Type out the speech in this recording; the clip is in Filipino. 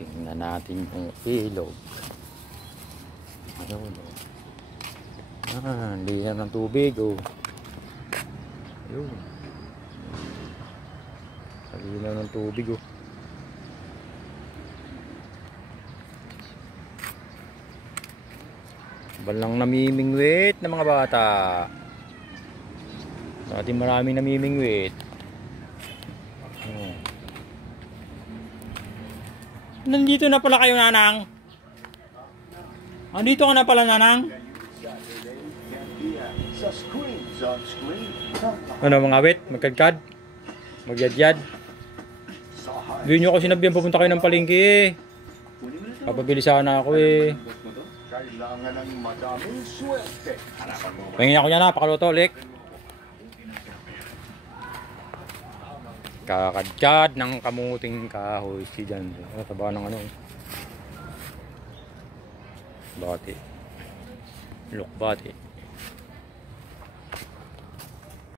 Tingnan natin yung ilog. Ayun, oh. Hindi na ng tubig, oh. Ayun. Hindi na ng tubig, oh. Balang namimingwit na mga bata. Dati maraming namimingwit. Oh. Nandito na pala kayo, Nanang. Andito ka na pala, Nanang. Ano mga wit? Magkadkad? Magyadyad? Hindi nyo ako sinabihan pupunta kayo ng palengke. Papabili sana ako eh. Kailangan ng madaming swerte. Pahingin ako yan ha, pakaluto ulit. Kakadkad ng kamuting kahoy si dyan. Taba ng ano. Bati. Lukbati.